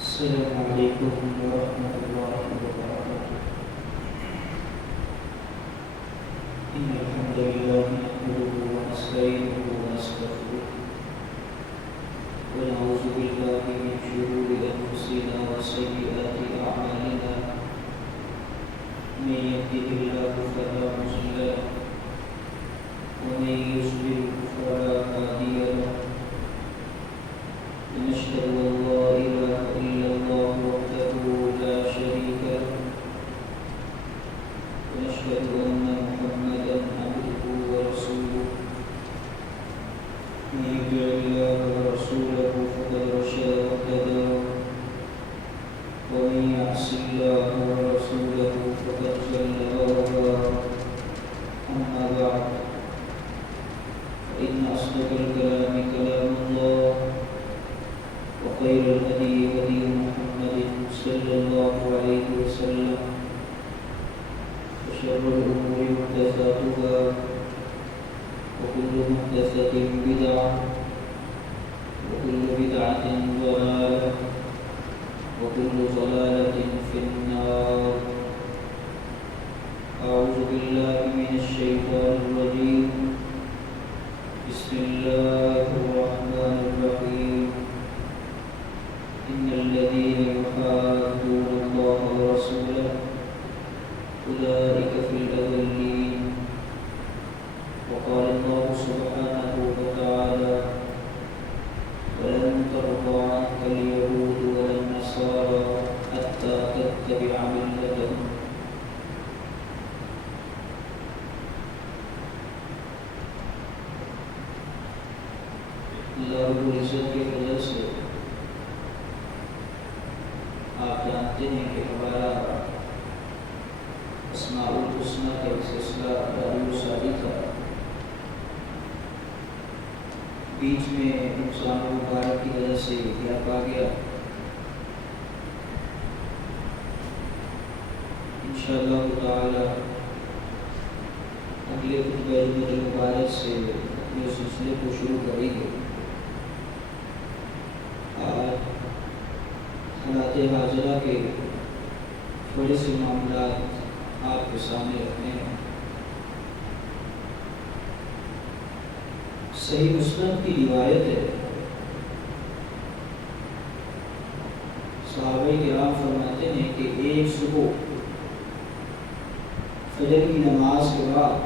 السلام عليكم ورحمة الله وبركاته. إن الحمد لله نحمده ونستعينه ونستغفره ونعوذ بالله من شرور أنفسنا وسيئات أعمالنا. من يهده الله فلا مضل له ومن يضلل فلا هادي له. ونشهد أن لا إله إلا الله وحده لا شريك له ونشهد أن محمدا عبده ورسوله. من يطع الله ورسوله فقد رشد واهتدى ومن يعص الله ورسوله فقد ضل وغوى. أما بعد فإن أصدق الكلام كلام الله وخير الهدي هدي محمد صلى الله عليه وسلم وشر الأمور محدثاتها وكل محدثة بدعة وكل بدعة ضلالة وكل ضلالة في النار. أعوذ بالله من الشيطان الرجيم. بسم الله الرحمن الرحيم. إن الذين يحادون الله ورسوله أولئك في الأذلين. وقال الله سبحانه وتعالى: ولن ترضى عنك اليهود ولا النصارى حتى تتبع ملتهم. اللہ رب العزت کے فضل سے آپ جانتے ہیں کہ ہمارا اسماء الحسنی کا سلسلہ جاری و ساری تھا. بیچ میں نقصان مبارک کی وجہ سے گیپ آ گیا. انشاءاللہ تعالی اگلے خطبہ جمعہ مبارک سے یہ سلسلے کو شروع کریں گے. حالات حاضرہ کے تھوڑے سے معاملات آپ کے سامنے رکھنے ہیں. صحیح مسند کی روایت ہے. صحابہ کرام فرماتے ہیں کہ ایک صبح فجر کی نماز کے بعد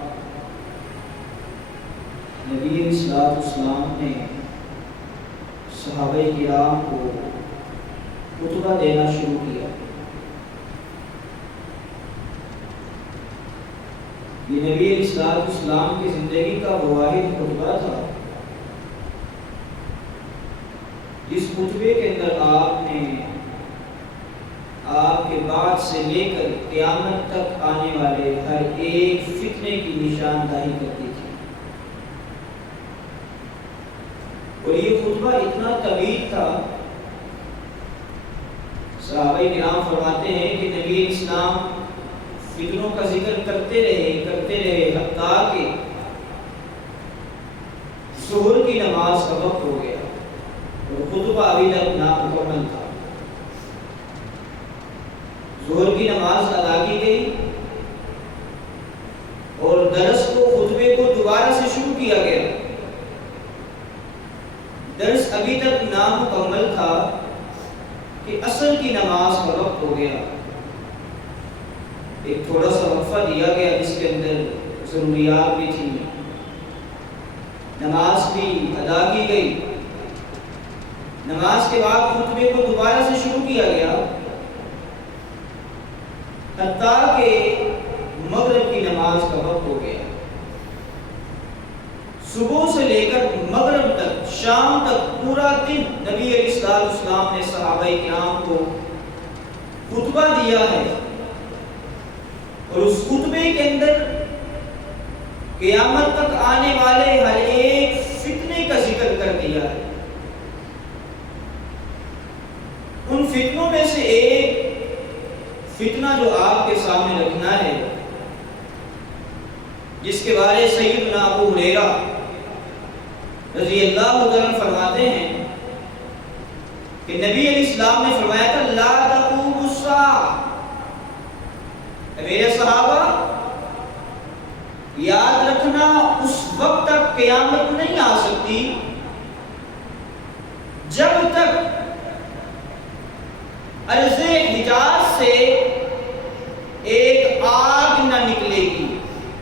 نبی علیہ السلام نے صحابہ کرام کو خطبہ دینا شروع کیا. یہ نبی علیہ السلام کی زندگی کا وہ واحد خطبہ تھا جس خطبے کے اندر آپ نے آپ کے بعد سے لے کر قیامت تک آنے والے ہر ایک فتنے کی نشاندہی کرتی تھی. اور یہ خطبہ اتنا طویل تھا. صحابہ کرام فرماتے ہیں کہ نبی اسلام فتنوں کا ذکر کرتے رہے حتیٰ کہ ظہر کی نماز کا وقت ہو گیا اور خطبہ ابھی تک نامکمل تھا. ظہر کی نماز ادا کی گئی اور درس کو خطبے کو دوبارہ سے شروع کیا گیا. درس ابھی تک نامکمل تھا کہ اصل کی نماز کا وقت ہو گیا. ایک تھوڑا سا وقفہ دیا گیا جس کے اندر ضروریات بھی تھیں. نماز بھی ادا کی گئی. نماز کے بعد خطبے کو دوبارہ سے شروع کیا گیا حتیٰ کہ مغرب کی نماز کا وقت ہو گیا. صبح سے لے کر مغرب تک شام تک پورا دن نبی علیہ السلام نے صحابہ کرام کو خطبہ دیا ہے اور اس خطبے کے اندر قیامت تک آنے والے ہر ایک فتنے کا ذکر کر دیا ہے. ان فتنوں میں سے ایک فتنہ جو آپ کے سامنے رکھنا ہے جس کے بارے سیدنا ابو ہریرہ رضی اللہ عنہ فرماتے ہیں کہ نبی علیہ السلام نے فرمایا تھا لا تقوم الساعہ، میرے صحابہ یاد رکھنا اس وقت تک قیامت نہیں آ سکتی جب تک ارض حجاز سے ایک آگ نہ نکلے گی،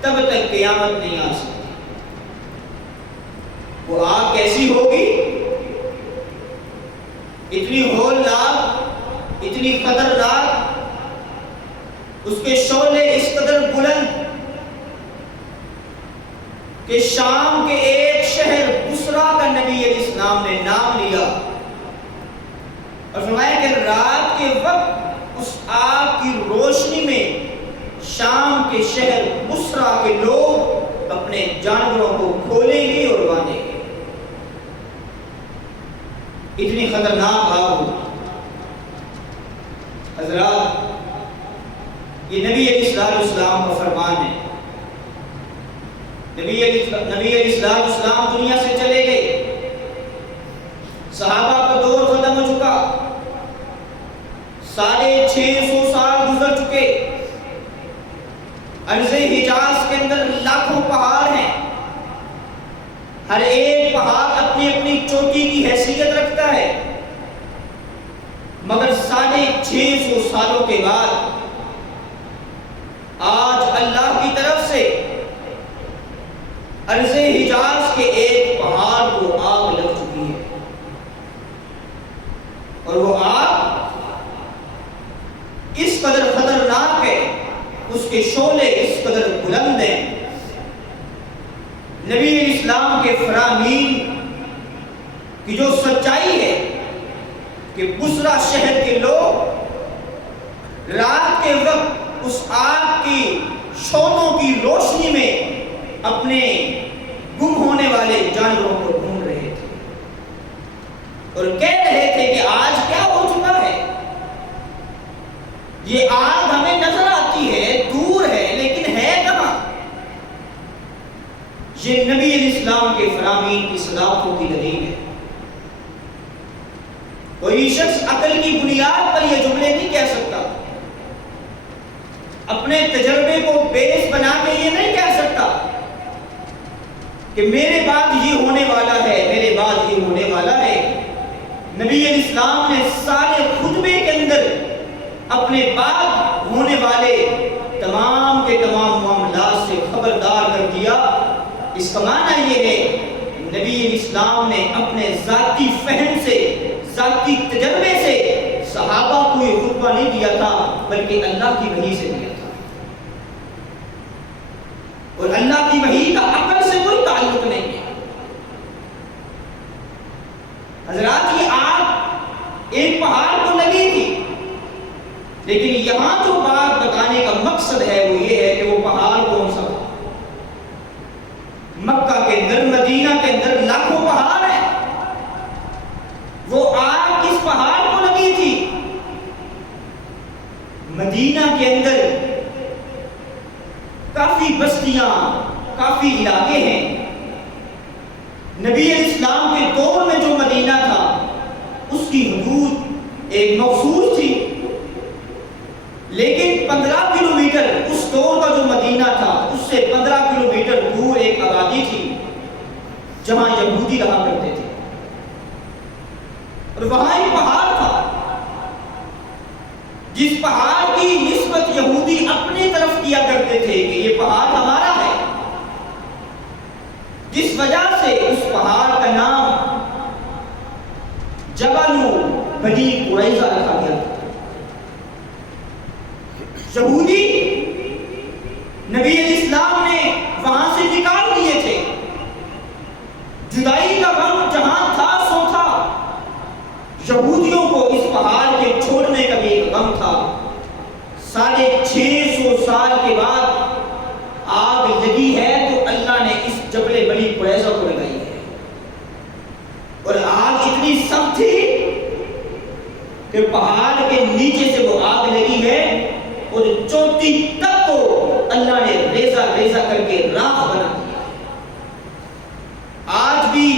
تب تک قیامت نہیں آ سکتی۔ وہ آگ کیسی ہوگی؟ اتنی ہولناک، اتنی خطرناک، اس کے شعلے اس قدر بلند کہ شام کے ایک شہر بصرہ کا نبی علیہ السلام نے نام لیا اور فرمایا کہ رات کے وقت اس آگ کی روشنی میں شام کے شہر بصرہ کے لوگ اپنے جانوروں کو کھولیں گے اور باندھیں گے۔ اتنی خطرناک آگ ہوگی۔ حضرات، یہ نبی علیہ السلام کا فرمان ہے۔ نبی علیہ السلام دنیا سے چلے گئے، صحابہ کا دور ختم ہو چکا، 650 سال گزر چکے، ارض حجاز کے اندر لاکھوں پہاڑ ہیں، ہر ایک پہاڑ اپنی اپنی چوٹی کی حیثیت رکھتا ہے، مگر 650 سالوں کے بعد آج اللہ کی طرف سے ارض حجاز کے ایک پہاڑ کو آگ لگ چکی ہے، اور وہ آگ اس قدر خطرناک ہے، اس کے شعلے اس قدر بلند ہیں۔ نبی علیہ السلام کے فرامین کی جو سچائی ہے کہ بصرہ شہر کے لوگ رات کے وقت اس آگ کی شعلوں کی روشنی میں اپنے گم ہونے والے جانوروں کو ڈھونڈ رہے تھے اور کہہ رہے تھے کہ آج کیا ہو چکا ہے، یہ آگ ہمیں نظر آتی ہے، دور ہے، لیکن ہے کہاں؟ یہ نبی علیہ السلام کے فرامین کی صداقتوں کی دلیل ہے۔ کوئی شخص عقل کی بنیاد پر یہ جملے نہیں کہہ سکتا، اپنے تجربے کو بیس بنا کے یہ نہیں کہہ سکتا کہ میرے بعد یہ ہونے والا ہے، میرے بعد یہ ہونے والا ہے۔ نبی علیہ السلام نے سارے خطبے کے اندر اپنے بعد ہونے والے تمام کے تمام معاملات سے خبردار کر دیا۔ اس کا معنی یہ ہے نبی علیہ السلام نے اپنے ذاتی فہم سے، ذاتی تجربے سے صحابہ کو یہ خطبہ نہیں دیا تھا، بلکہ اللہ کی وحی سے دیا تھا، اور اللہ کی وحی کا عقل سے کوئی تعلق نہیں ہے۔ حضرات، یہ آگ ایک پہاڑ کو لگی تھی، لیکن یہاں جو بات بتانے کا مقصد ہے وہ یہ ہے کہ وہ پہاڑ کون سا تھا۔ مکہ کے اندر، مدینہ کے اندر لاکھوں پہاڑ ہیں، وہ آگ کس پہاڑ کو لگی تھی؟ مدینہ کے اندر کافی بستیاں، کافی علاقے ہیں۔ نبی علیہ السلام کے دور میں جو مدینہ تھا اس کی حدود ایک مخصوص تھی، لیکن 15 کلومیٹر اس دور کا جو مدینہ تھا اس سے 15 کلومیٹر دور ایک آبادی تھی جہاں یہودی رہا کرتے تھے، اور وہاں ایک پہاڑ تھا جس پہاڑ کی نسبت یہودی اپنی طرف کیا کرتے تھے کہ یہ پہاڑ ہمارا ہے، جس وجہ سے اس پہاڑ کا نام جبل بنی قریظہ رکھا گیا تھا۔ یہودی نبی علیہ السلام نے وہاں سے نکال دیے تھے، جدائی کا غم جہاں تھا سو تھا، یہودیوں کو اس پہاڑ کے چھوڑنے کا بھی ایک غم تھا۔ 650 سال کے بعد آگ لگی ہے تو اللہ نے اس جبل بنی قریظہ کو لگائی ہے، اور آگ اتنی سخت تھی کہ پہاڑ کے نیچے سے وہ آگ لگی ہے اور چوٹی تک کو اللہ نے ریزہ ریزہ کر کے راکھ بنا دیا ہے۔ آج بھی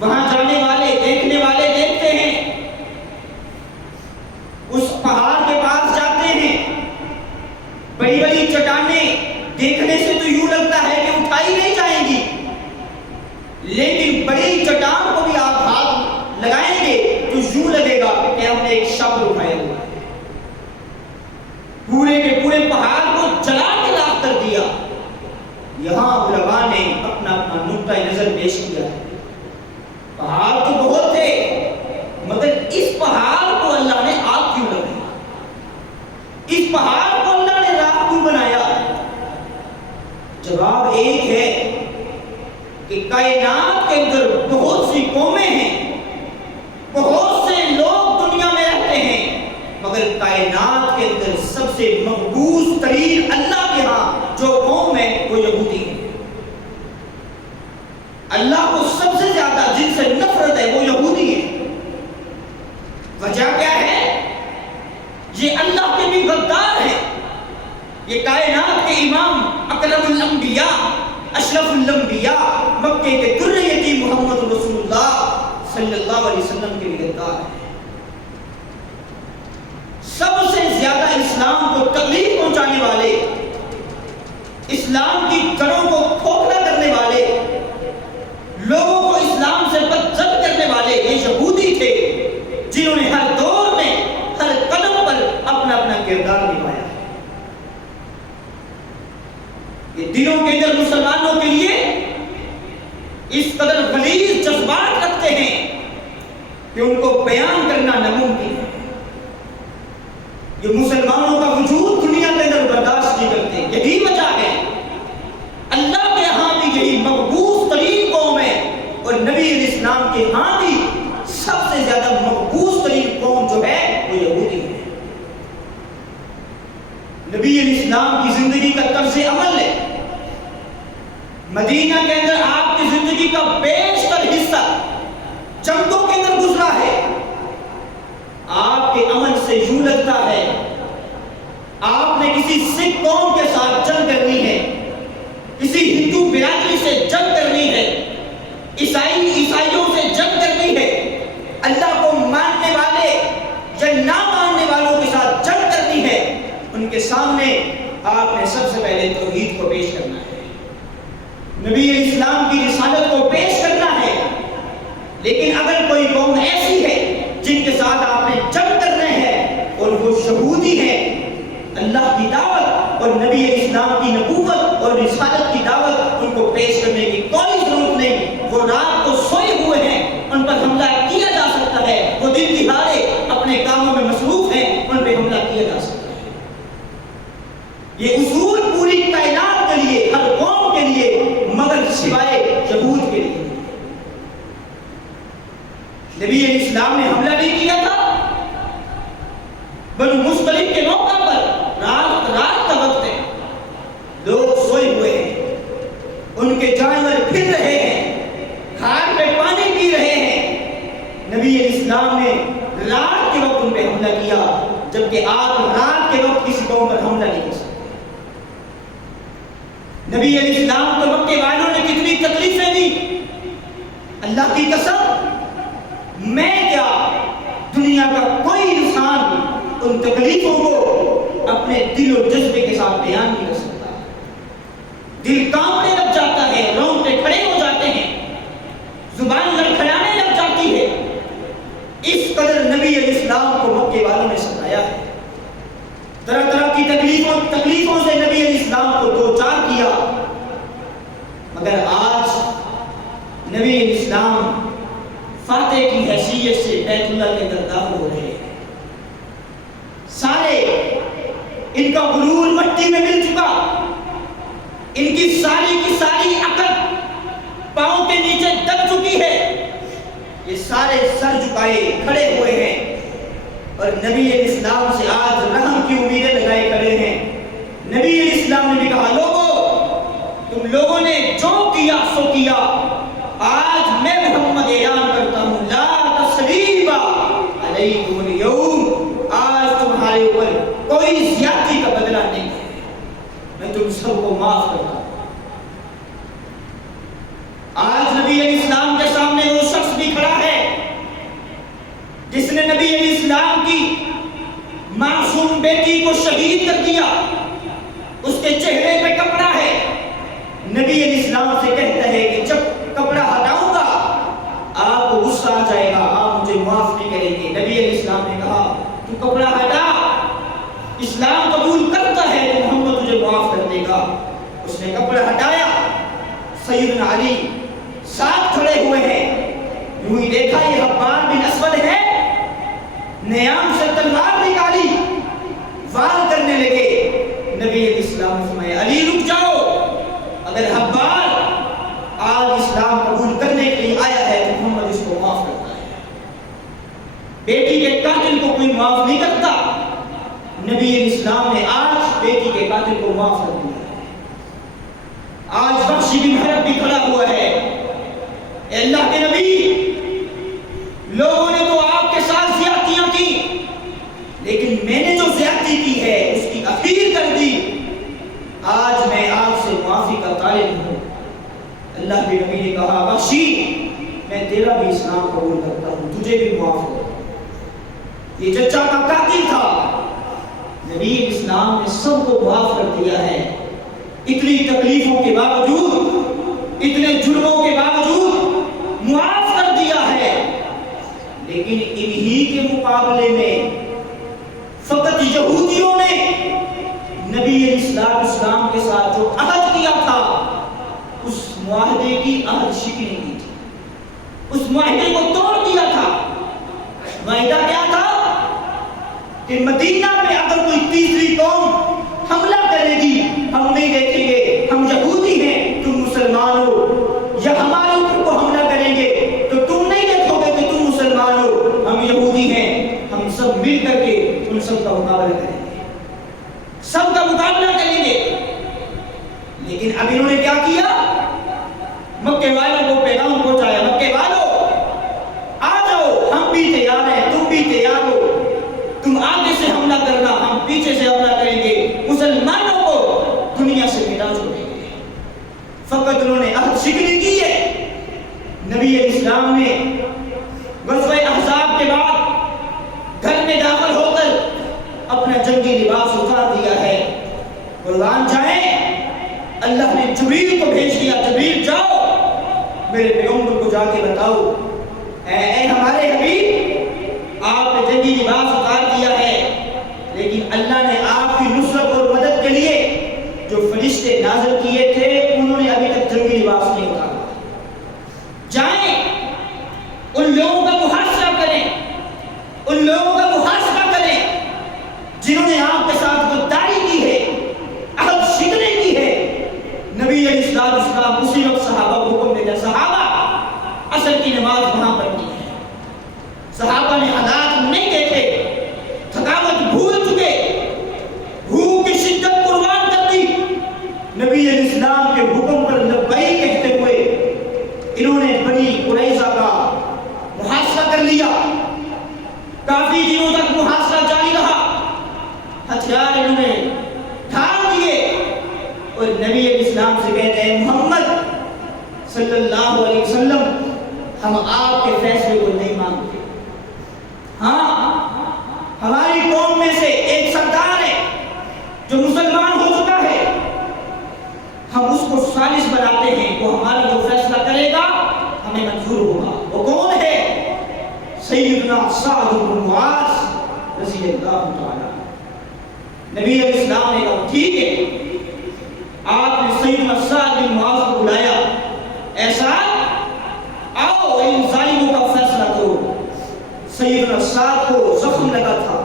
وہاں جانے والے، دیکھنے والے دیکھتے ہیں لیکن بڑی چٹان کو بھی آپ ہاتھ لگائیں گے تو یوں لگے گا کہ ہم نے ایک شبر اٹھایا ہوا ہے. پورے کے پورے پہاڑ کو جلا کے لاکھ کر دیا. یہاں علماء نے اپنا اپنا نقطہ نظر پیش کیا ہے. پہاڑ تو بہت تھے مگر اس پہاڑ کو اللہ نے آگ کیوں لگائی؟ اس پہاڑ کو اللہ نے راکھ کیوں بنایا؟ جواب ایک ہے کہ کائنات کے اندر بہت سی قومیں ہیں، بہت سے لوگ دنیا میں رہتے ہیں، مگر کائنات کے اندر سب سے مقبوض ترین اللہ کے ہاں جو قوم ہے وہ یہودی ہے. اللہ کو سب سے زیادہ جن سے نفرت ہے وہ یہودی ہے. وجہ کیا ہے؟ یہ اللہ کے بھی غدار ہیں. یہ کائنات کے امام اکرم الانبیاء اشرف الانبیاء مکے کے در یتیم محمد رسول اللہ صلی اللہ علیہ وسلم کے بھی غدار ہیں. سب سے زیادہ اسلام کو تکلیف پہنچانے والے، اسلام کی جڑوں کو کھوکھلا کرنے والے، لوگوں کو اسلام سے بدظن کرنے والے یہ یہودی تھے، جنہوں نے ہر دور میں ہر قدم پر اپنا اپنا کردار نبھایا ہے. یہ دنوں کے اندر مسلمانوں کے لیے اس قدر غلیظ جذبات رکھتے ہیں کہ ان کو بیان کرنا ناممکن ہے. یہ مسلمانوں کا وجود دنیا کے اندر برداشت نہیں کرتے. یہی وجہ ہے اللہ کے ہاں بھی یہی مقبوض ترین قوم ہے، اور نبی علیہ السلام کے ہاں بھی سب سے زیادہ مقبوض ترین قوم جو ہے وہ یہودی ہے. نبی علیہ السلام کی زندگی کا طرز عمل ہے. مدینہ کے اندر آپ کی زندگی کا بیشتر حصہ جنگوں کے اندر گزرا ہے. آپ کے عمل سے یوں لگتا ہے آپ نے کسی سکھ قوم کے ساتھ جنگ کرنی ہے، کسی ہندو برادری سے جنگ کرنی ہے، عیسائیوں سے جنگ کرنی ہے، اللہ کو ماننے والے یا نہ ماننے والوں کے ساتھ جنگ کرنی ہے. ان کے سامنے آپ نے سب سے پہلے توحید کو پیش کرنا ہے، نبی علیہ السلام کی رسالت کو پیش کرنا ہے. لیکن اگر کوئی قوم ایسی ہے جن کے ساتھ آپ نے جنگ کرنا ہے اور وہ یہودی ہیں، اللہ کی دعوت اور نبی علیہ السلام کی نبوت اور رسالت کی دعوت ان کو پیش کرنے کی کوئی ضرورت نہیں. وہ رات کو سوئے ہوئے ہیں، ان پر حملہ کیا جا سکتا ہے. وہ دن دہاڑے اپنے کاموں میں مصروف ہیں، ان پہ حملہ کیا جا سکتا ہے. یہ اصول پوری کائنات کے لیے، ہر قوم کے لیے، مگر سوائے یہود کے لیے. نبی علیہ السلام نے حملہ نہیں کیا تھا. بنو مصطلق کے موقع پر رات کا وقت ہے، لوگ سوئے ہوئے ہیں، ان کے جانور پھر رہے ہیں، کھار پہ پانی پی رہے ہیں. نبی علیہ السلام نے رات کے وقت ان پہ حملہ کیا، جبکہ آپ رات کے وقت کسی قوم پر حملہ نہیں کر سکتے. نبی علیہ السلام کو مکے والوں نے کتنی تکلیفیں دی. اللہ کی قسم میں کیا دنیا کا کوئی انسان ان تکلیفوں کو اپنے دل و جذبے کے ساتھ بیان نہیں کر سکتا. دل کانپنے لگ جاتا ہے، رونگٹے کھڑے ہو جاتے ہیں، زبان لڑکھڑانے لگ جاتی ہے. اس قدر نبی علیہ السلام کو مکے والوں نے ستایا ہے. طرح طرح کی تکلیفوں سے نبی علیہ السلام کو دوچار کیا. مگر آج نبی علیہ السلام فاتح کی حیثیت سے بیت اللہ کے اندر داخل ہو رہے ہیں. سارے ان کا غرور مٹی میں مل چکا، ان کی ساری عقل پاؤں کے نیچے دب چکی ہے. یہ سارے سر جھکائے کھڑے ہوئے ہیں اور نبی علیہ السلام سے آج رحم کی امیدیں لگائے کھڑے ہیں. نبی علیہ السلام نے بھی کہا، لوگوں تم لوگوں نے جو کیا سو کیا، آج میں محمد اعلان کرتا ہوں لا تثریب علیکم اليوم، آج تمہارے اوپر کوئی زیادتی کا بدلہ نہیں ہے، میں تم سب کو معاف کرتا ہوں. آج نبی علیہ السلام کے سامنے وہ شخص بھی کھڑا ہے جس نے نبی علیہ السلام کی معصوم بیٹی کو شہید کر دیا. اس کے چہرے پہ کپڑا ہے. نبی علیہ السلام سے کہتا ہے کہ جب کپڑا ہٹاؤں اسلام قبول کرتا ہے تو محمد تجھے معاف کر دے گا۔ اس نے کپڑا ہٹایا، سیدنا علی ساتھ کھڑے ہوئے ہیں، یوں ہی دیکھا یہ حبان بن اسود ہے، نیام سے تلوار نکالی، وار کرنے لگے۔ نبی اسلام نے فرمایا علی رک جاؤ، اگر حبان آج اسلام قبول کرنے کے لیے آیا ہے تو محمد اس کو معاف کرتا ہے۔ بیٹی کے قاتل کو کوئی معاف نہیں کرتا، نبی اسلام نے آج بیٹی کے قاتل کو معاف کر دیا ہے۔ آج وحشی بن حرب بھی کھڑا ہوا ہے، اے اللہ کے نبی، لوگوں نے تو آپ کے ساتھ زیادتیاں کی، لیکن میں نے جو زیادتی کی ہے اس کی اخیر کر دی، آج میں آپ سے معافی کا طالب ہوں۔ اللہ کے نبی نے کہا وحشی میں تیرا بھی اسلام قبول کرتا ہوں، تجھے بھی معاف کرتا ہوں۔ یہ چچا کا قاتل تھا، نبی اسلام نے سب کو معاف کر دیا ہے۔ اتنی تکلیفوں کے باوجود، اتنے جرموں کے باوجود معاف کر دیا ہے، لیکن انہی کے مقابلے میں فقط یہودیوں نے نبی اسلام کے ساتھ جو عہد کیا تھا اس معاہدے کی عہد شکنی کی تھی، اس معاہدے کو توڑ دیا تھا۔ معاہدہ کیا تھا کہ مدینہ میں اگر کوئی تیسری قوم حملہ کرے گی ہم نہیں دیکھیں گے، ہم یہودی ہیں تم مسلمان ہو، یا ہمارے اوپر کو حملہ کریں گے تو تم نہیں دیکھو گے کہ تم مسلمان ہو، ہم یہودی ہیں، ہم سب مل کر کے ان سب کا مقابلہ کریں گے، سب کا مقابلہ کریں گے۔ لیکن اب انہوں نے کیا کیا؟ مکے والوں کو پیغام پہنچایا، مکے والوں آ جاؤ، ہم بھی تیار ہیں، تم بھی تیار ہو، تم آگے سے حملہ کرنا، ہم پیچھے سے حملہ کریں گے، مسلمانوں کو دنیا سے مٹا چھوڑیں گے۔ فقط انہوں نے عہد شکنی کی ہے۔ نبی اسلام نے غزوہ احزاب کے بعد گھر میں داخل ہو کر اپنا جنگی لباس اتار دیا ہے۔ قربان جائیں، اللہ نے جبریل کو بھیج دیا، جبریل جاؤ میرے پیغمبر کو جا کے بتاؤ اے ہمارے حبیب، آپ نے جنگی لباس اتار دیا ہے، لیکن اللہ نے آپ کی نصرت اور مدد کے لیے جو فرشتے نازل کیے تھے انہوں نے ابھی تک جنگی لباس نہیں اتارا۔ جائیں ان لوگوں کا محاصرہ کریں، ان لوگوں کا محاصرہ کریں جنہوں نے آپ کے ساتھ غداری کی ہے، عہد شکنی کی ہے۔ نبی علیہ السلام اسی وقت صحابہ کو حکم دیا، صحابہ عصر کی نماز وہاں پڑھنی ہے۔ صحابہ نے حالات نہیں دیکھے، تھکاوٹ بھول چکے، بھوک کی شدت قربان کر دی۔ نبی علیہ السلام کے حکم پر لبیک کہتے ہوئے انہوں نے بنی قریظہ کا محاصرہ کر لیا۔ کافی دنوں تک محاصرہ جاری رہا، ہتھیار انہوں نے ڈھال دیے اور نبی علیہ السلام سے کہتے ہیں محمد صلی اللہ علیہ وسلم ہم آپ کے فیصلے کو نہیں مانتے، ہاں ہماری قوم میں سے ایک سردار ہے جو مسلمان ہو چکا ہے، ہم اس کو ثالث بناتے ہیں، وہ ہمارا جو فیصلہ کرے گا ہمیں منظور ہوگا۔ وہ کون ہے؟ سیدنا سعد بن معاذ رضی اللہ تعالیٰ۔ نبی علیہ السلام نے کہا ٹھیک ہے، آپ نے سیدنا سعد بن معاذ کو بلایا، ایسا آؤ ان ظالموں کا فیصلہ کرو۔ سیدنا سعد کو زخم لگا تھا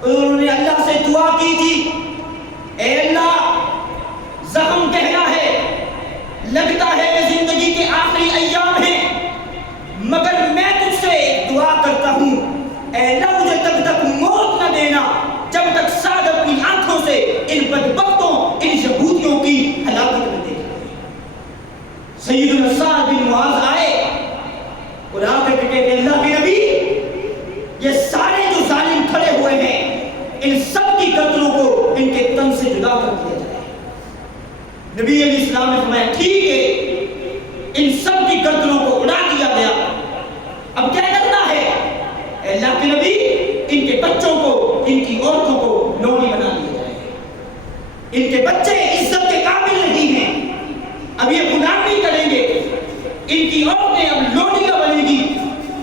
اور انہوں نے اللہ سے دعا کی تھی، اے اللہ زخم گہرا ہے، لگتا ہے کہ زندگی کے آخری ایام ہیں، مگر میں تجھ سے دعا کرتا ہوں اے اللہ مجھے تب تک موت نہ دینا جب تک سعد اپنی آنکھوں سے ان بدبختوں، ان یہودیوں کی ہلاکت نہ دیکھ لے۔ سیدنا سعد بن معاذ آئے اور آ کر کہتے ہیں اللہ کے نبی، یہ سارے جو ظالم کھڑے ہوئے ہیں ان سب کی قتلوں کو ان کے تن سے جدا کر دیا جائے۔ نبی علیہ السلام نے فرمایا ٹھیک ہے، ان سب کی گردنوں کو اڑا دیا گیا، اب کیا کرنا ہے؟ اے اللہ کے نبی ان کے بچوں کو، ان کی عورتوں کو لونی بنا دیا جائے۔ ان کے بچے عزت کے قابل نہیں ہیں، اب یہ غلامی کریں گے، ان کی عورتیں اب لونیاں بنے گی،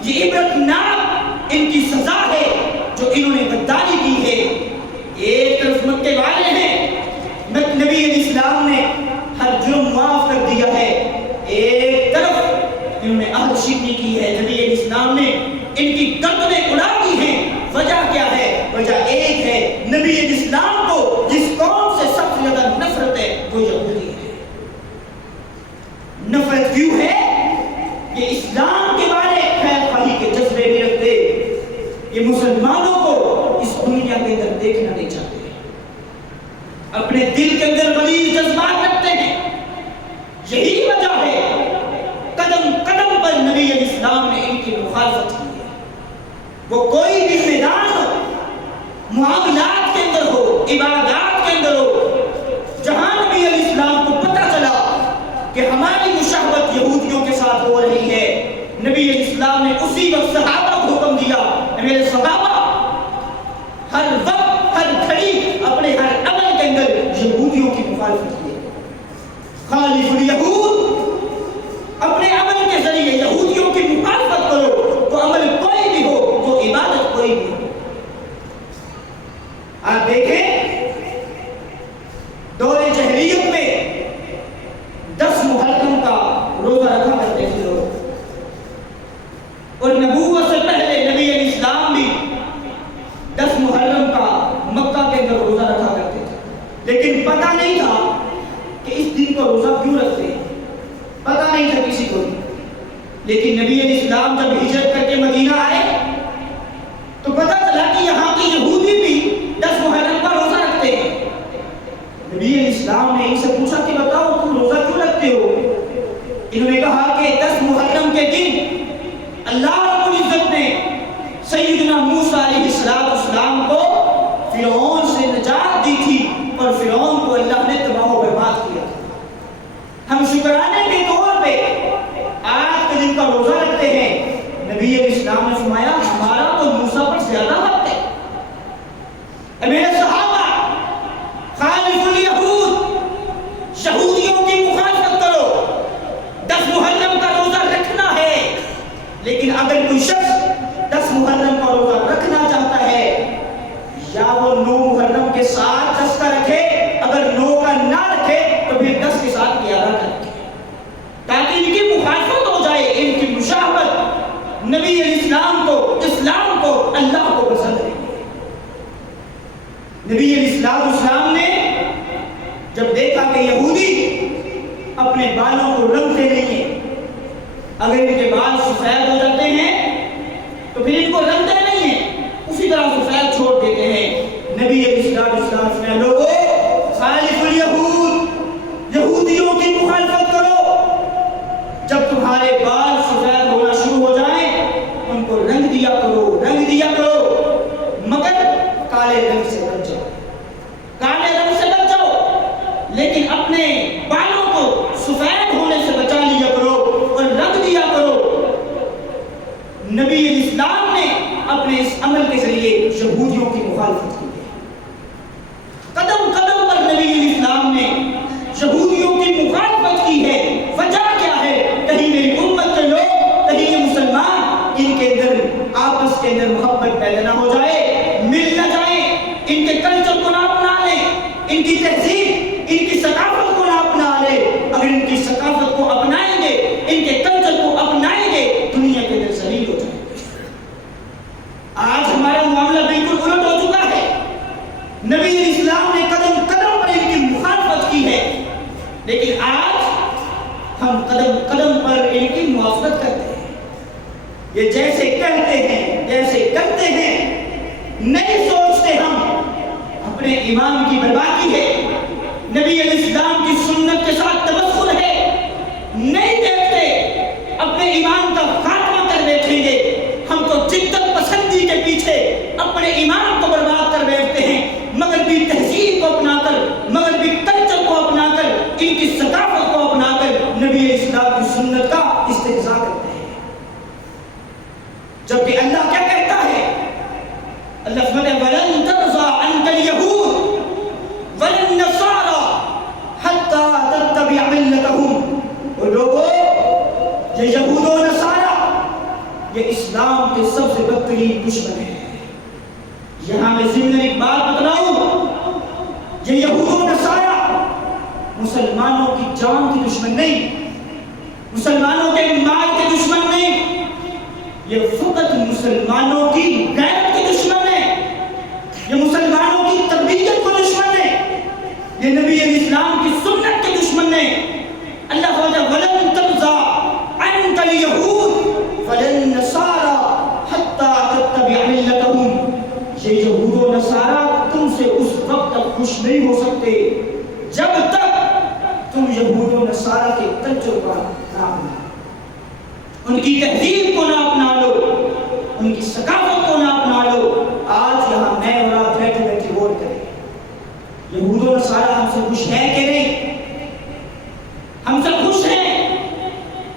یہ عبرتناک ان کی سزا ہے جو انہوں نے غداری کی ہے۔ ایک طرف مکے والے ہیں، نبی علیہ السلام نے ہر جرم معاف کر دیا ہے، ایک طرف انہوں نے عہد شکنی کی ہے، نبی علیہ السلام نے ان کی گردنیں اڑا دی ہیں۔ وجہ کیا ہے؟ وجہ ایک ہے، نبی علیہ السلام کو جس قوم سے سب سے زیادہ نفرت ہے وہ یہودی ہے۔ نفرت کیوں ہے؟ کہ اسلام کے بارے خیر خواہی کے جذبے نہیں رکھتے، یہ مسلمانوں کو اس دنیا کے اندر دیکھنا نہیں چاہتے، اپنے دل کے اندر غلیظ جذبات رکھتے ہیں۔ یہی وجہ ہے قدم قدم پر نبی علیہ السلام نے ان کی مخالفت کی ہے۔ وہ کوئی بھی میدان ہو، معاملات کے اندر ہو، عبادات کے اندر ہو، جہاں نبی علیہ السلام کو پتہ چلا کہ ہماری مشابہت یہودیوں کے ساتھ ہو رہی ہے، نبی علیہ السلام نے اسی وقت صحابہ کو حکم دیا، میرے صحابہ ہر وقت ہر گھڑی اپنے ہر عمل کے اندر یہودیوں کی مخالفت کیے، خالف الیہود، اپنے عمل کے ذریعے یہودیوں کی مخالفت کرو، تو عمل کوئی بھی ہو، تو عبادت کوئی بھی ہو۔ آپ دیکھیں دور جاہلیت میں 10 محرم کا روزہ رکھا کرتے تھے لوگ، اور نبوت سے پہلے نبی علیہ السلام بھی 10 محرم کا مکہ کے اندر روزہ رکھا کرتے تھے، لیکن پتہ نہیں تھا کہ اس دن کو روزہ کیوں رکھتے ہیں، پتہ نہیں تھا کسی کو بھی۔ لیکن نبی علیہ السلام جب ہجرت کر کے مدینہ آئے تو پتہ چلا کہ یہاں کے یہودی بھی 10 محرم کا روزہ رکھتے ہیں۔ نبی علیہ السلام نے ان سے پوچھا کہ بتاؤ تم روزہ کیوں رکھتے ہو؟ انہوں نے کہا کہ 10 محرم کے دن اللہ رب العزت نے سیدنا موسیٰ علیہ السلام کو فرعون سے نجات دی تھی، اور فرعون کو اللہ نے تباہ و برباد کیا تھا۔ ہم شکرانے کے طور پہ آج کے دن کا روزہ رکھتے ہیں۔ نبی علیہ السلام نے فرمایا ہمارا تو موسیٰ پر زیادہ حق ہے۔ اے میرے صحابہ، خالف الیہود، یہودیوں کی مخالفت کرو، 10 محرم کا روزہ رکھنا ہے، لیکن اگر کوئی شخص 10 محرم کا روزہ رکھنا چاہتا ہے، یا وہ 9 محرم کے ساتھ 10 کا رکھے، اگر 9 کا نہ رکھے تو پھر 10 کے ساتھ 11 کا رکھے، تاکہ ان کی مخالفت ہو جائے، ان کی مشابہت نبی علیہ السلام کو، اسلام کو، اللہ کو پسند ہے۔ نبی علیہ السلام نے جب دیکھا کہ یہودی اپنے بالوں کو رنگتے نہیں ہیں، اگر ان کے بال سفید ہو جاتے ہیں تو پھر ان کو رنگتے نہیں ہیں، اسی طرح سفید چھوڑ دیتے ہیں، نبی علیہ السلام نے لوگوں خالف الیہود، یہودیوں کی مخالفت کرو، جب تمہارے بال سفید ہونا شروع ہو جائیں ان کو رنگ دیا کرو، رنگ دیا کرو، مگر کالے رنگ سے بچ جاؤ، کالے رنگ سے بچ جاؤ، لیکن اپنے بالوں کو سفید ہونے سے بچا لیا کرو اور رنگ دیا کرو۔ نبی علیہ السلام نے اپنے اس عمل کے ذریعے یہودیوں کی مخالفت کی ہے۔ قدم قدم پر نبی علیہ السلام نے یہودیوں کی مخالفت کی ہے۔ وجہ کیا ہے؟ کہیں میری امت کے لوگ، کہیں یہ مسلمان، ان کے اندر آپس کے اندر محبت پیدا نہ ہو جائے، مل نہ جائیں، ان کے کلچر کو نہ اپنا لیں، ان کی تہذیب، ان کی ثقافت کو نہ اپنا لیں۔ اگر ان کی ثقافت کو اپنائیں گے، ان کے کلچر کو اپنائیں گے، دنیا کے اندر ذلیل ہو جائیں گے۔ آج ہمارا معاملہ بالکل الٹ ہو چکا ہے۔ نبی علیہ السلام نے قدم قدم پر ان کی مخالفت کی ہے، لیکن آج ہم قدم قدم پر ان کی موافقت کرتے ہیں۔ یہ جیسے کہتے ہیں، جیسے کرتے ہیں، نہیں سوچتے ہم اپنے ایمان کی بربادی ہے، نبی علیہ السلام کی سنت کے ساتھ تبخر ہے، نہیں دیکھتے اپنے ایمان کا خاتمہ کر بیٹھیں گے۔ ہم تو جدت پسندی کے پیچھے اپنے ایمان کو برباد کر بیٹھتے ہیں، مگر بھی تہذیب کو اپنا کر، مگر بھی کلچر کو اپنا کر، ان کی ثقافت کو اپنا کر نبی علیہ السلام کی سنت کا استہزاء کرتے ہیں۔ جبکہ اللہ کیا کہتا ہے؟ اللہ فرماتا ہے وَلَن تَرْضَىٰ عَنْكَ الْيَهُودُ وَلَا النَّصَارَىٰ حَتَّىٰ تَتَّبِعَ مِلَّتَهُمْ۔ اور لوگوں، یہ یہود و نصارہ یہ اسلام کے سب سے بدترین دشمن ہیں، یہاں میں ضمن ایک بات بتلاؤں، یہ یہود و نصارہ مسلمانوں کی جان کی دشمن نہیں، مسلمانوں کے مال کے دشمن نہیں، یہ فقط مسلمانوں کی غیرت کے دشمن ہے، یہ مسلمانوں کی تربیت کو دشمن ہے، یہ نبی علیہ السلام کی سنت کے دشمن ہے۔ اللہ فرماتا ہے وَلَن تَرْضَىٰ عَنْكَ الْيَهُودُ وَلَا النَّصَارَىٰ حَتَّىٰ تَتَّبِعَ مِلَّتَهُمْ، یہ یہود و نصارہ تم سے اس وقت تک خوش نہیں ہو سکتے جب تک تم یہود و نصارہ کے کلچر کا نہ اپناؤ، ان کی تہذیب کو نہ اپنا لو، ان کی ثقافت کو نہ اپنا لو۔ آج یہاں میں اور آپ بیٹھے بیٹھے غور کریں، یہود و نصارہ ہم سے خوش ہیں کہ نہیں؟ ہم سے خوش ہیں،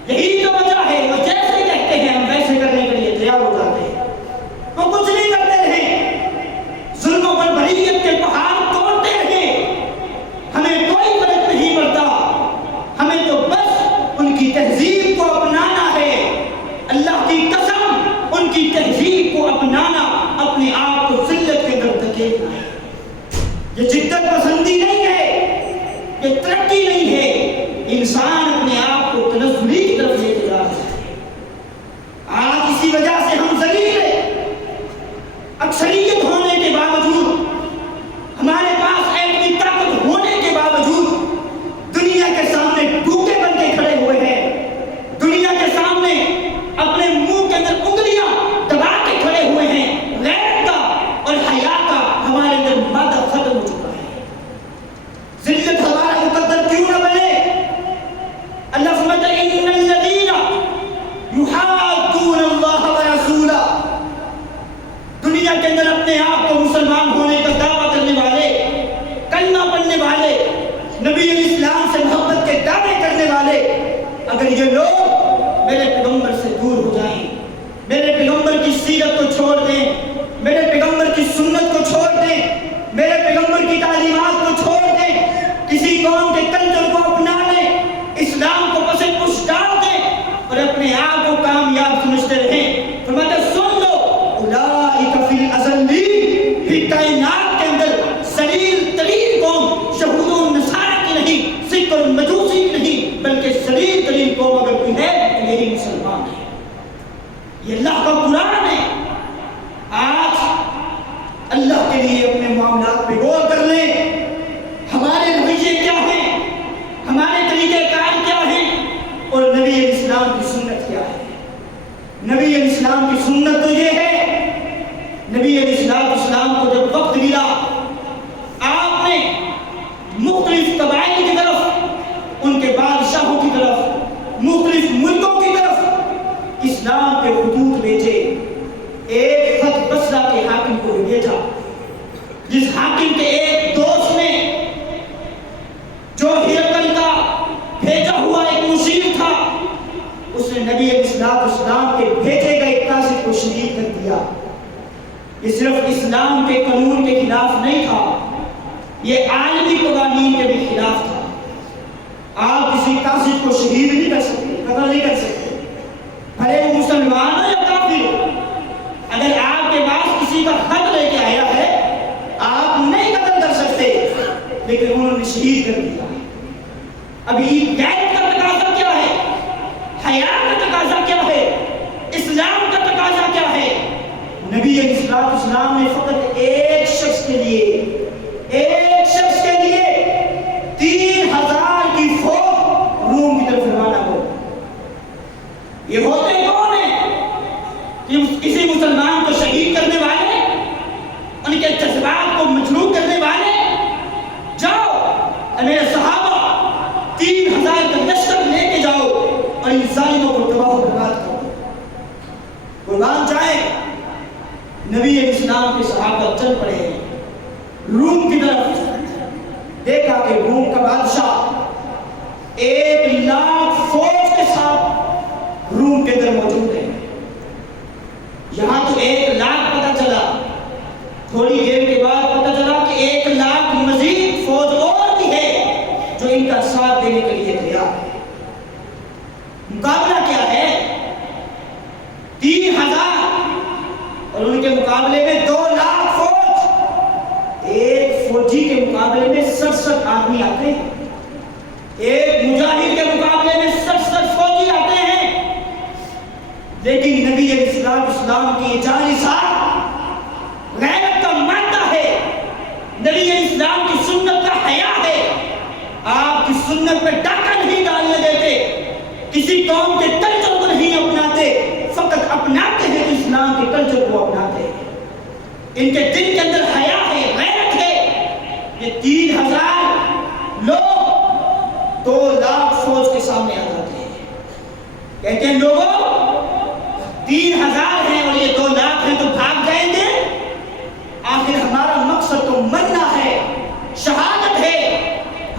یہی تو وجہ ہے وہ جیسے کہتے ہیں ہم ویسے کرنے کے لیے تیار ہو جاتے ہیں، وہ کچھ نہیں کرتے رہے، ظلموں پر بریت کے پہاڑ توڑتے رہے، ہمیں کوئی فرق نہیں پڑتا، ہمیں تو بس ان کی تہذیب کو اپنانا ہے۔ اللہ کی قسم ان کی تہذیب کو اپنانا اپنے آپ کو ذلت کے اندر دھکیلنا ہے۔ یہ جدت پسندی نہیں ہے، یہ ترقی نہیں ہے، انسان اپنے آپ کو تنزلی کی طرف لے کے جا رہا ہے۔ آج اسی وجہ سے ہم ذلیل ہیں، اکثریت ہونے کے باوجود، ہمارے پاس ایٹمی طاقت ہونے کے باوجود دنیا کے سامنے ٹوٹے بن کے کھڑے ہوئے ہیں، دنیا کے سامنے اپنے منہ کے اندر انگلیاں دبا کے کھڑے ہوئے ہیں۔ غیرت کا اور حیا کا ہمارے اندر مادہ ختم ہو چکا ہے۔ ذلت ہمارا مقدر کیوں نہ بنے؟ اللہ فرماتا ہے ان الذین یحادون اللہ ورسولہ، دنیا کے اندر اپنے آپ کو مسلمان ہونے کا دعویٰ کرنے والے، کلمہ پڑھنے والے، نبی علیہ السلام سے محبت کے دعوے کرنے والے، اگر یہ لوگ میرے پیغمبر سے دور ہو جائیں، میرے پیغمبر کی سیرت کو چھوڑ دیں، میرے پیغمبر کی سنت کو چھوڑ دیں، میرے پیغمبر کی تعلیمات کو چھوڑ دیں، کسی قوم کے کلچر کو اپنا لیں، اسلام کو پس پش ڈال دیں اور اپنے آپ کو کامیاب سمجھتے رہیں، فرماتا ہے سن لو اولئک فی الاذلین، پھر کائنات کے اندر ذلیل ترین قوم یہود و نصارہ کی نہیں، سکھ اور مجوسی کی نہیں، بلکہ ذلیل ترین قوم اگر کوئی ہے تو یہی مسلمان ہے۔ یہ اللہ کا قرآن ہے۔ آج اللہ کے لیے اپنے معاملات پہ غور کر لیں، ہمارے رویے کیا ہیں، ہمارے طریقہ کار کیا ہیں، اور نبی علیہ السلام کی سنت کیا ہے۔ نبی علیہ السلام کی سنت تو یہ ہے، نبی علیہ السلام کو جب وقت ملا آپ نے مختلف قبائل کی طرف، ان کے بادشاہوں کی طرف، مختلف ملکوں کی طرف اسلام کے خطوط بھیجے۔ ایک خط بصرہ کے حاکم کو بھیجا، جس حاکم کے ایک دوست نے، جو ہرقل کا بھیجا ہوا ایک مشیر تھا، اس نے نبی علیہ السلام کے بھیجے گئے قاصد کو شہید کر دیا۔ یہ صرف اسلام کے قانون کے خلاف نہیں تھا، یہ عالمی قوانین کے بھی خلاف تھا۔ آپ کسی قاصد کو شہید نہیں کر سکتے، قتل نہیں کر سکتے، بھلے وہ مسلمان ہو یا کافر ہو۔ اگر آپ کے پاس کسی کا خط لے کے آیا ہے، آپ نہیں قتل کر سکتے، لیکن انہوں نے شہید کر دیا۔ ابھی غیرت کا تقاضا کیا ہے، حیا کا تقاضا کیا ہے، اسلام کا تقاضا کیا ہے؟ نبی علیہ السلام نے فقط ایک شخص کے لیے 3000 کی فوج روم کی طرف روانہ ہو۔ یہ ہوتے کون ہیں؟ کسی مسلمان کو شہید کرنے والے، ان کے جذبات کو مجروح کرنے والے۔ جاؤ میرے صحابہ، 3000 کا لشکر لے کے جاؤ اور ان ظالموں کو تباہ و برباد کرو۔ قربان جائے، نبی علیہ السلام کے صحابہ چل پڑے ہیں روم کی طرف۔ دیکھا کہ روم کا بادشاہ 1,00,000 فوج کے ساتھ روم کے اندر موجود ہے۔ یہاں تو 1,00,000 پتہ چلا، تھوڑی دیر کے بعد پتہ چلا کہ 1,00,000 مزید فوج اور بھی ہے جو ان کا ساتھ دینے کے لیے تیار ہے۔ مقابلہ کیا ہے؟ 3,000 اور ان کے مقابلے میں 2,00,000 فوج۔ فوجی کے مقابلے میں 67 آدمی آتے ہیں، ایک مجاہد کے مقابلے میں 67 فوجی آتے ہیں، لیکن نبی علیہ السلام کی یہ جانسار غیرت کا مادہ ہے، نبی علیہ السلام کی سنت کا حیا ہے۔ آپ کی سنت پہ ڈاکہ نہیں ڈالنے دیتے، کسی قوم کے کلچر کو نہیں اپناتے، فقط اپناتے ہیں تو اسلام کے کلچر کو اپناتے ہیں۔ ان کے دل کے اندر حیا ہے، غیرت ہے۔ یہ 3000 لوگ 2 لاکھ فوج کے سامنے آ جاتے ہیں، کہتے ہیں لوگوں 3000 ہیں اور یہ 2 لاکھ ہیں تو بھاگ جائیں گے؟ آخر ہمارا مقصد تو مرنا ہے، شہادت ہے،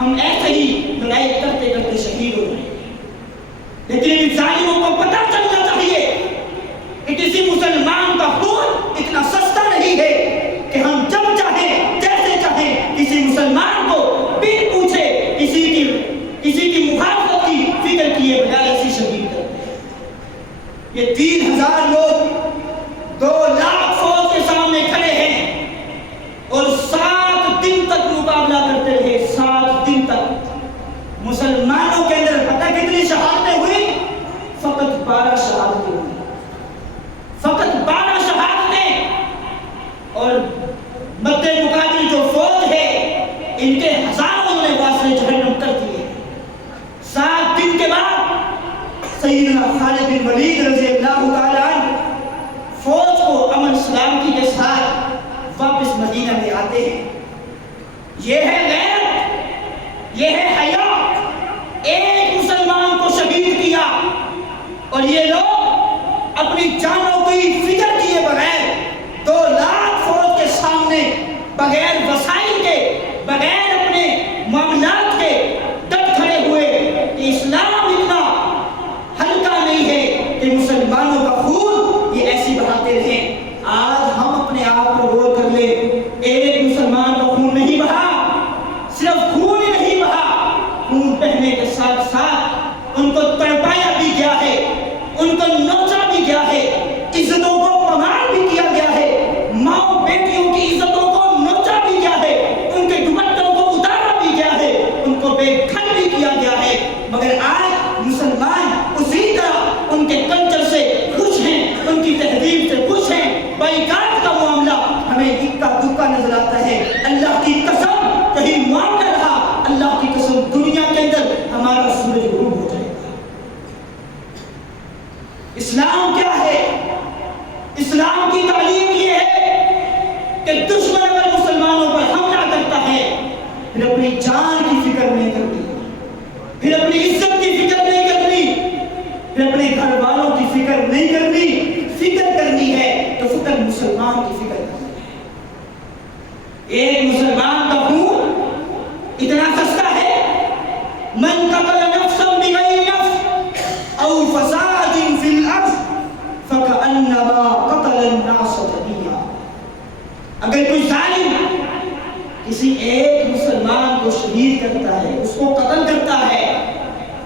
ہم ایسے ہی لڑائی کرتے کرتے شہید ہو جائیں گے۔ لیکن ان ظالموں کو پتہ چلنا چاہیے کہ کسی مسلمان کا خون اتنا سستا نہیں ہے کہ ہم جب چاہیں جیسے چاہیں کسی مسلمان کو بن پوچھے کسی کی مخالفت کی فکر کیے بجائے ایسی شہید کرتے ہیں۔ یہ 3000 لوگ 2 لاکھ فوج کے سامنے کھڑے ہیں اور 7 دن تک مقابلہ کرتے رہے، 7 دن تک۔ مسلمانوں کے اندر پتہ کتنی شہادتیں ہوئی؟ فقط 12 شہادتیں ہوئی، فقط 12 شہادتیں۔ اور مد مقابل جو فوج ہے ان کے ہزاروں نے واسطے جہنم کر دیے۔ 7 دن کے بعد سیدنا خالد بن ولید رضی اللہ تعالیٰ عنہ فوج کو امن سلامتی کے ساتھ واپس مدینہ میں آتے ہیں۔ یہ ہے غیرت، یہ ہے حیا۔ ایک مسلمان کو شہید کیا اور یہ لوگ اپنی جانوں کی فکر کیے بغیر 2 لاکھ فوج کے سامنے بغیر وسائل کے، بغیر اپنے معاملات کے ڈٹ کھڑے ہوئے کہ اسلام اتنا ہلکا نہیں ہے کہ مسلمانوں کا خون یہ ایسی بہاتے رہیں۔ آج ہم اپنے آپ کو غور کر لیں، ایک مسلمان کا خون نہیں بہا، صرف خون ہی نہیں بہا، خون بہنے کے ساتھ ساتھ ان کو تڑپایا بھی گیا ہے، ان کو نوچا بھی گیا ہے، عزتوں کو پامال بھی کیا گیا ہے، ماں بیٹیوں کی عزتوں کو نوچا بھی گیا ہے، ان کے دوپٹوں کو اتارا بھی گیا ہے، ان کو بے گھر بھی کیا گیا ہے۔ مگر آج مسلمان اسی طرح ان کے کلچر سے خوش ہیں، ان کی تہذیب سے خوش ہیں۔ بائیکاٹ کا معاملہ ہمیں اکا دکا نظر آتا ہے۔ اللہ کی قسم کہیں معاملہ رہا، اللہ کی قسم دنیا کے اندر ہمارا سورج غروب ہو جائے گا۔ اسلام کیا ہے؟ اسلام کی تعلیم یہ ہے کہ دشمن اگر مسلمانوں پر حملہ کرتا ہے پھر اپنی جان کی فکر نہیں کرنی، پھر اپنی عزت کی فکر نہیں کرنی، پھر اپنے گھر والوں کی فکر نہیں کرنی، فکر کرنی ہے تو فکر مسلمان کی فکر کرنی ہے۔ ایک مسلمان کا خون اتنا سستا ہے، من قتل نفسا بغیر نفس او فساد فی الارض فکأنما قتل الناس جميعا۔ اگر کوئی ظالم کسی ایک مسلمان کو شہید کرتا ہے، اس کو قتل کرتا ہے،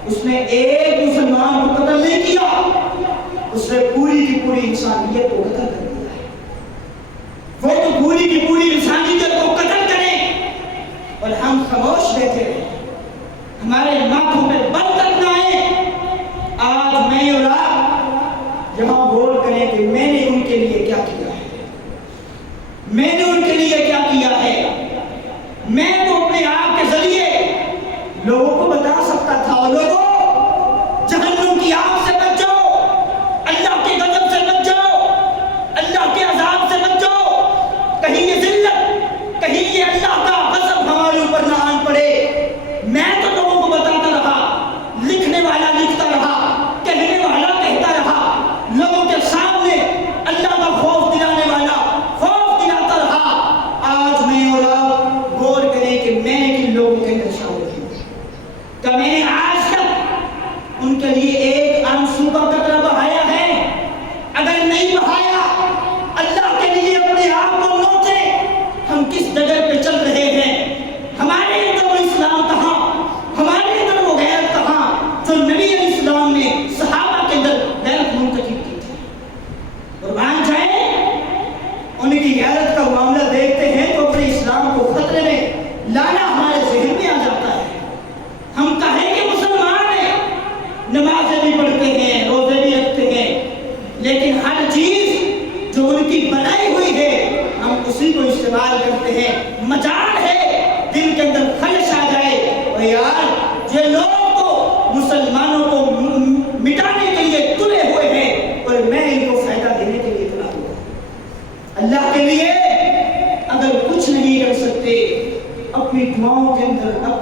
اس نے ایک مسلمان کو قتل نہیں کیا، اس نے پوری کی پوری انسانیت کو قتل کر دیا ہے۔ وہ تو پوری کی پوری انسانیت کو قتل کریں اور ہم خاموش بیٹھے رہیں، ہمارے ناکوں پہ بند تک نہ آئے۔ آج میں اور آپ یہاں غور کریں کہ میں نے ان کے لیے کیا کیا ہے، میں نے ان کے لیے کیا کیا ہے۔ میں تو اپنے آپ کے ذریعے لوگوں کو بتا سکتا تھا، لوگوں جہنم کی آگ سے بچ جاؤ، اللہ کے غضب سے بچ جاؤ، اللہ کے عذاب سے بچ جاؤ، کہیں یہ ذلت، کہیں یہ اللہ کا غضب ہمارے اوپر نہ آن پڑے۔ میں تو لوگوں کو بتاتا رہا، لکھنے والا لکھتا رہا، کہنے والا کہتا رہا، لوگوں کے سامنے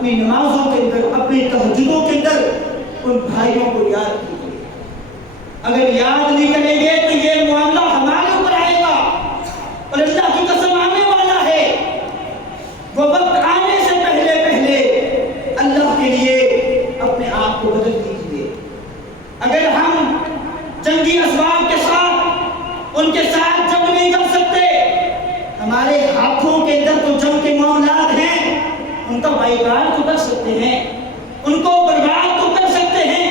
اپنی نمازوں کے اندر، اپنی تہجدوں کے اندر ان بھائیوں کو یاد کیجیے۔ اگر یاد نہیں کریں گے تو یہ معاملہ ہمارے اوپر آئے گا، اور اللہ کی قسم آنے والا ہے وہ وقت آنے سے پہلے اللہ کے لیے اپنے آپ کو بدل دیجیے۔ اگر ہم جنگی اسباب کے ساتھ ان کے ساتھ جنگ نہیں کر سکتے، ہمارے ہاتھوں کے اندر تو جنگ کے معاملات ہیں، ان کا بائیکاٹ تو کر سکتے ہیں، ان کو برباد تو کر سکتے ہیں،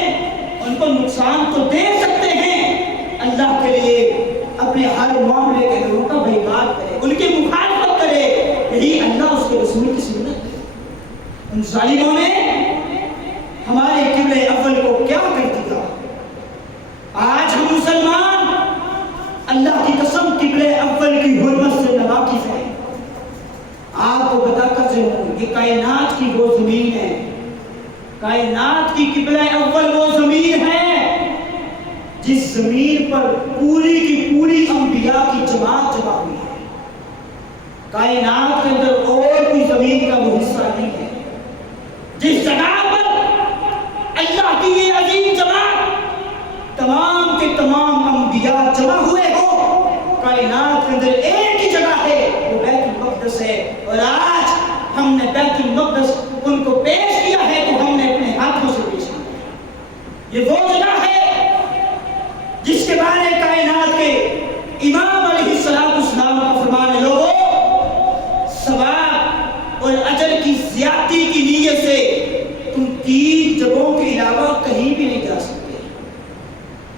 ان کو نقصان تو دے سکتے ہیں۔ اللہ کے لیے اپنے ہر معاملے کے لوگوں کا بائیکاٹ کرے، ان کی مخالفت کرے، یہی اللہ اس کے رسول کی سنت ہے۔ ان ظالموں نے ہمارے قبلہ اول کو کیا کر دیا؟ آج ہم مسلمان اللہ کی قسم قبلہ اول کی حرمت سے ناواقف ہیں۔ آپ کو بتا کر چلوں، یہ کائنات کی وہ زمین ہے، کائنات کی قبلہ اول وہ زمین ہے جس زمین پر پوری کی پوری انبیاء کی جماعت جمع ہوئی ہے۔ کائنات کے اندر اور کوئی زمین کا وہ حصہ نہیں ہے جس جگہ پر اللہ کی یہ عظیم جماعت تمام کے تمام انبیاء جمع ہوئے ہو۔ کائنات کے اندر ایک ہی جگہ ہے، وہ بیت المقدس ہے، اور آج ہم نے بیت المقدس ان کو پیش کیا ہے تو ہم نے اپنے ہاتھوں سے پیش کیا۔ یہ وہ جگہ ہے جس کے بارے کائنات کے امام علیہ السلام کا فرمان ہے، لوگوں ثواب اور اجر کی زیادتی کی نیت سے تم 3 جگہوں کے علاوہ کہیں بھی نہیں جا سکتے۔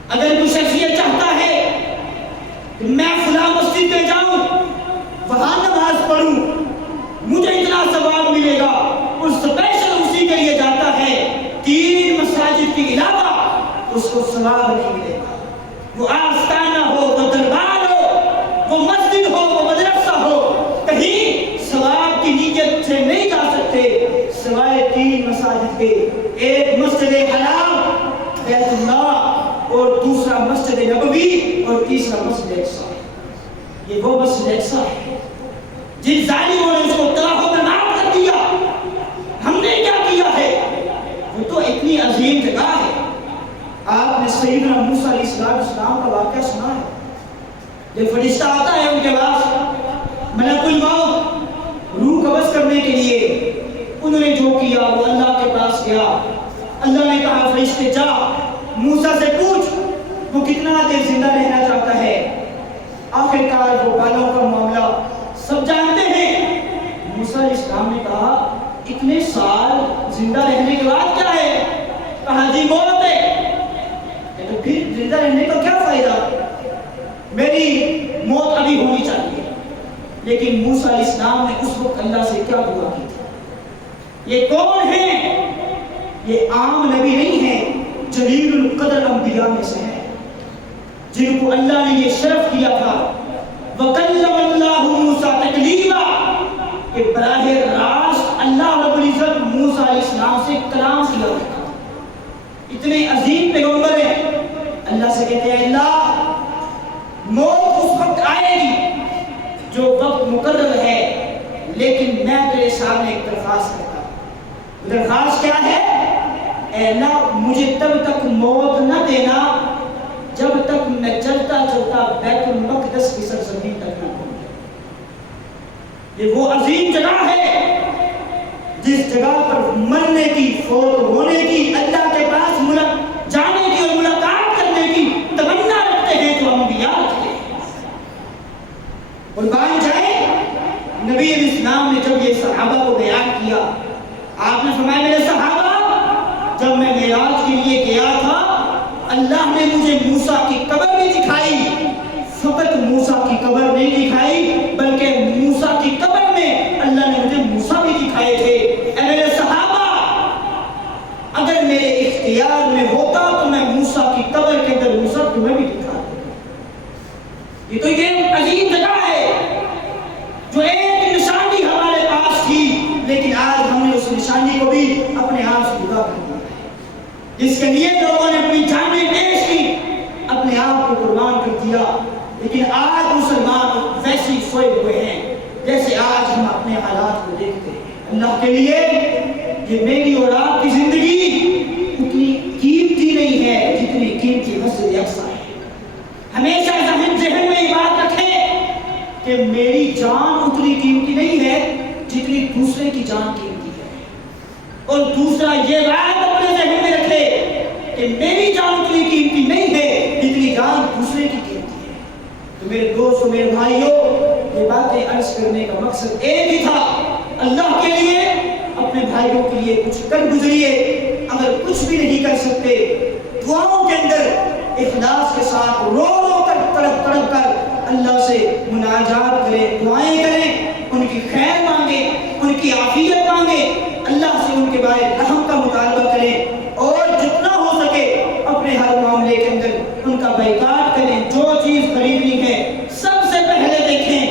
اگر کوئی شخص یہ چاہتا ہے کہ میں فلاں مسجد میں جاؤں، وہاں نماز پڑھوں، مجھے اتنا ثواب ملے گا، اور اسپیشل اسی کے لیے جاتا ہے، 3 مساجد کے علاوہ اس کو ثواب نہیں ملے گا۔ وہ آستانہ ہو، وہ دربار ہو، وہ مسجد ہو، وہ مدرسہ ہو، کہیں ثواب کی نیت سے نہیں جا سکتے سوائے 3 مساجد کے، ایک مسجد حرام بیت اللہ، اور دوسرا مسجد نبوی، اور تیسرا مسجد اقصی۔ یہ وہ مسجد اقصی ہے جن ظالموں نے اس کو تباہ و برباد کر دیا۔ ہم نے کیا کیا ہے؟ وہ تو اتنی عظیم جگہ ہے۔ آپ نے سیدنا موسیٰ علیہ السلام کا واقعہ سنا ہے، جب فرشتہ آتا ہے ان کے پاس ملک الموت روح قبض کرنے کے لیے، انہوں نے جو کیا وہ اللہ کے پاس گیا، اللہ نے کہا فرشتے جا موسیٰ سے پوچھ وہ کتنا دیر زندہ رہنا چاہتا ہے۔ آخر کار وہ بالوں کا معاملہ سب جانتے ہیں۔ موسیٰ علیہ السلام نے کہا اتنے سال زندہ رہنے کے بعد کیا ہے؟ کہا جی موت ہے۔ تو پھر زندہ رہنے کا کیا فائدہ؟ میری موت ابھی ہونی چاہیے۔ لیکن موسیٰ علیہ السلام نے اس وقت اللہ سے کیا دعا کی تھی؟ یہ کون ہیں؟ یہ عام نبی نہیں ہیں، جلیل القدر انبیاء میں سے ہیں، جن کو اللہ نے یہ شرف دیا تھا وَكَلَّمَ اللَّهُ مُوسَىٰ تَكْلِيمًا، کہ براہ راست اللہ رب العزت موسیٰ علیہ السلام سے کلام کیا تھا۔ اتنے عظیم پیغمبر ہیں، اللہ سے کہتے ہیں اللہ موت اس وقت آئے گی جو وقت مقرر ہے، لیکن میں تیرے سامنے ایک درخواست کرتا ہوں۔ درخواست کیا ہے؟ اے اللہ مجھے تب تک موت نہ دینا جب تک میں چلتا چلتا بیت المقدس کی سرزمین تک نہ پہنچ۔ یہ وہ عظیم جگہ ہے جس جگہ پر مرنے کی، فوت ہونے کی، اللہ کے پاس جانے کی اور ملاقات کرنے کی تمنا رکھتے ہیں جو انبیاء رکھتے ہیں۔ قربان جائے نبی علیہ السلام نے جب یہ صحابہ کو بیان کیا، آپ نے فرمایا میرے صحابہ جب میں معراج کے لیے گیا تھا اللہ نے مجھے موسیٰ کی قبر بھی دکھائی، فقط موسیٰ کی قبر نہیں دکھائی بلکہ موسیٰ کی قبر میں اللہ نے مجھے موسیٰ بھی دکھائے تھے۔ اے میرے صحابہ اگر میرے اختیار میں ہوتا تو میں موسیٰ کی قبر کے اندر موسیٰ تمہیں بھی دکھا دیتا۔ یہ تو یہ عظیم جگہ ہے جو ایک نشانی ہمارے پاس تھی، لیکن آج ہم نے اس نشانی کو بھی اپنے آپ سے جدا کر دیا ہے، جس کے لیے لوگوں نے اپنی جانیں پیش کی، اپنے آپ کو قربان کر دیا، لیکن آج مسلمان ویسے ہی سوئے ہوئے ہیں جیسے آج ہم اپنے حالات کو دیکھتے ہیں۔ اللہ کے لیے کہ میری اور آپ کی زندگی اتنی قیمتی نہیں ہے جتنی قیمتی مسجد اقصی ہے۔ ہمیشہ ذہن میں یہ بات رکھیں کہ میری جان اتنی قیمتی نہیں ہے جتنی دوسرے کی جان قیمتی ہے، اور دوسرا یہ بات اپنے ذہن میں رکھے کہ میری جان اتنی قیمتی نہیں ہے جتنی جان دوسرے کی قیمتی ہے۔ تو میرے دوستو، میرے بھائیوں، یہ باتیں عرض کرنے کا مقصد ایک ہی تھا، اللہ کے لیے، اپنے بھائیوں کے لیے کچھ کر گزریے۔ اگر کچھ بھی نہیں کر سکتے، دعاؤں کے اندر اخلاص کے ساتھ رو رو کر تڑپ تڑپ کر اللہ سے مناجات کریں، دعائیں کریں، ان کی خیر مانگیں، ان کی عافیت مانگیں، اللہ سے ان کے بارے رحم کا مطالبہ کریں، اور جتنا ہو سکے اپنے ہر معاملے کے اندر ان کا بائیکاٹ کریں۔ جو چیز خریدنی ہے سب سے پہلے دیکھیں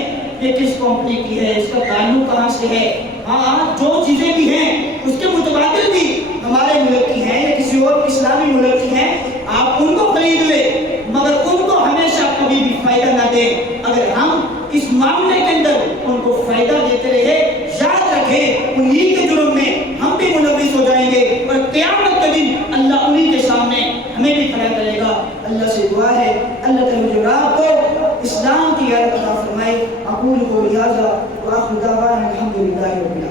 یہ کس کمپنی کی ہے، اس کا تعلق کہاں سے ہے۔ ہاں، جو چیزیں بھی ہیں اس کے متبادل بھی ہمارے ملک کی ہیں یا کسی اور اسلامی ملک کی ہیں، آپ ان کو خرید لیں، مگر ان کو ہمیشہ کبھی بھی فائدہ نہ دیں۔ اگر ہم اس معاملے کے اندر ان کو فائدہ دیتے رہے، یاد رکھیں انہی کے جرم میں ہم بھی ملوث ہو جائیں گے، اور قیامت کے دن اللہ انہی کے سامنے ہمیں بھی کھڑا کرے گا۔ اللہ سے دعا ہے اللہ تعالیٰ مجھے اور آپ کو اسلام کی یاد عطا فرمائے۔ اقول قولی ھذا وآخر دعوانا الحمد للہ رب العالمین۔